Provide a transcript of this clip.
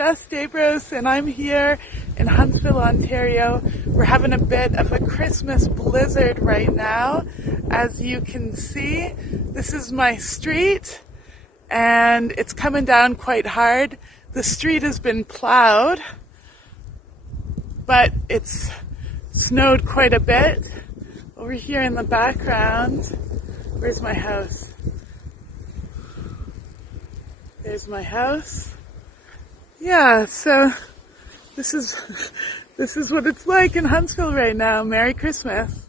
Jess Dabrose, and I'm here in Huntsville, Ontario. We're having a bit of a Christmas blizzard right now. As you can see, this is my street, and it's coming down quite hard. The street has been plowed, but it's snowed quite a bit. Over here in the background, where's my house? There's my house. Yeah, so this is what it's like in Huntsville right now. Merry Christmas.